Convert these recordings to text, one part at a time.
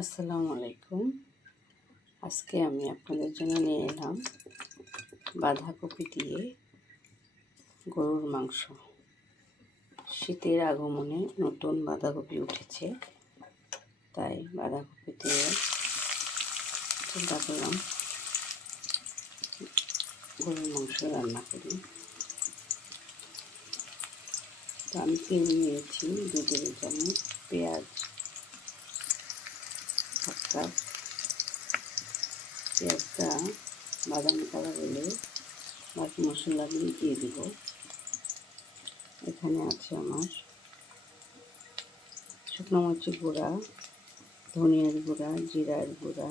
আসসালামু আলাইকুম। আজকে আমি আপনাদের জন্য নিয়ে এলাম বাঁধাকপি দিয়ে গরুর মাংস। শীতের আগমনে নতুন বাঁধাকপি উঠেছে, তাই বাঁধাকপি দিয়ে চিন্তা করলাম গরুর মাংস রান্না করি। তো আমি তেল নিয়েছি 2 টেবিল চামচ, পেঁয়াজ 1 কাপ। পেঁয়াজটা বাদামি কালার হলে বাকি মশলাগুলি দিয়ে দিব। এখানে আছে আমার শুকনো মরিচের গুঁড়া, ধনিয়ার গুঁড়া, জিরার গুঁড়া,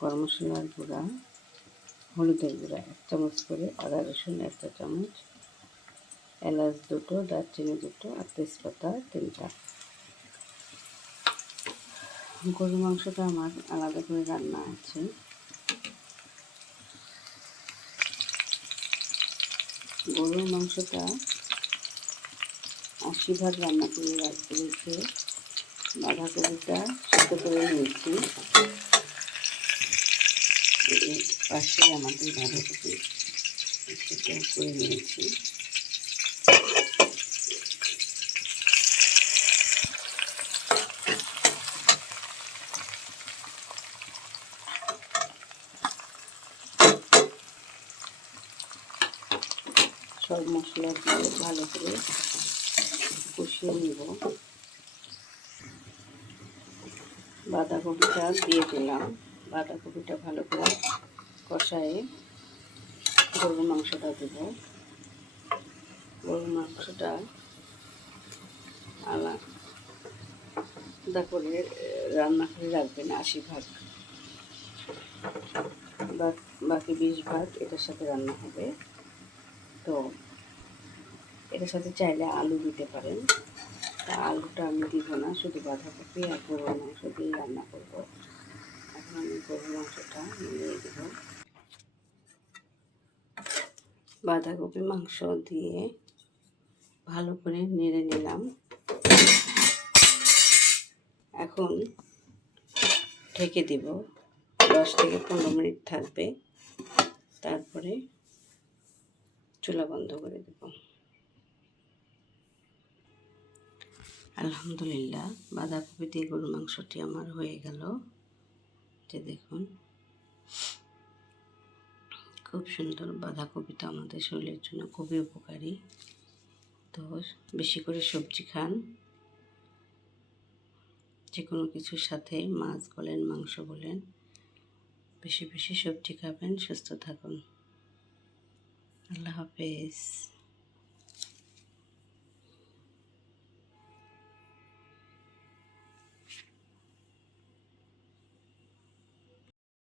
গরম মশলার গুঁড়া, হলুদের গুঁড়া 1 চামচ করে, আদা রসুন 1 চা চামচ, এলাচ 2টো, দারচিনি 2টো আর তেজপাতা 3টা। গরুর মাংসটা আমার আলাদা করে রান্না আছে। গরুর মাংসটা 80 ভাগ রান্না করে রেখে বাঁধাকপিটা সিদ্ধ করে নিয়েছি। এর পাশে আমাদের বাঁধাকপি সিদ্ধ করে নিয়েছি। সব মশলা দিয়ে ভালো করে কষিয়ে নিব। বাঁধাকপিটা দিয়ে দিলাম। বাঁধাকপিটা ভালো করে কষায়ে গরুর মাংসটা দেব। গরুর মাংসটা আলাদা করে রান্না করে রাখবেন 80 ভাগ, বাকি 20 ভাগ এটার সাথে রান্না হবে। তো এটার সাথে চাইলে আলু দিতে পারেন। তা আলুটা আমি দিব না, শুধু বাঁধাকপি আর গরুর মাংস দিয়ে রান্না করব। এখন আমি গরুর মাংসটা মিলিয়ে দেব। বাঁধাকপি মাংস দিয়ে ভালো করে নেড়ে নিলাম। এখন ঢেকে দিব, 10 থেকে 15 মিনিট থাকবে, তারপরে চুলা বন্ধ করে দেব। আলহামদুলিল্লাহ, বাঁধাকপি দিয়ে গরুর মাংসটি আমার হয়ে গেল। যে দেখুন, খুব সুন্দর। বাঁধাকপিটা আমাদের শরীরের জন্য খুবই উপকারী। তো বেশি করে সবজি খান, যে কোনো কিছুর সাথে, মাছ বলেন, মাংস বলেন, বেশি বেশি সবজি খাবেন। সুস্থ থাকুন। আল্লাহ হাফেজ।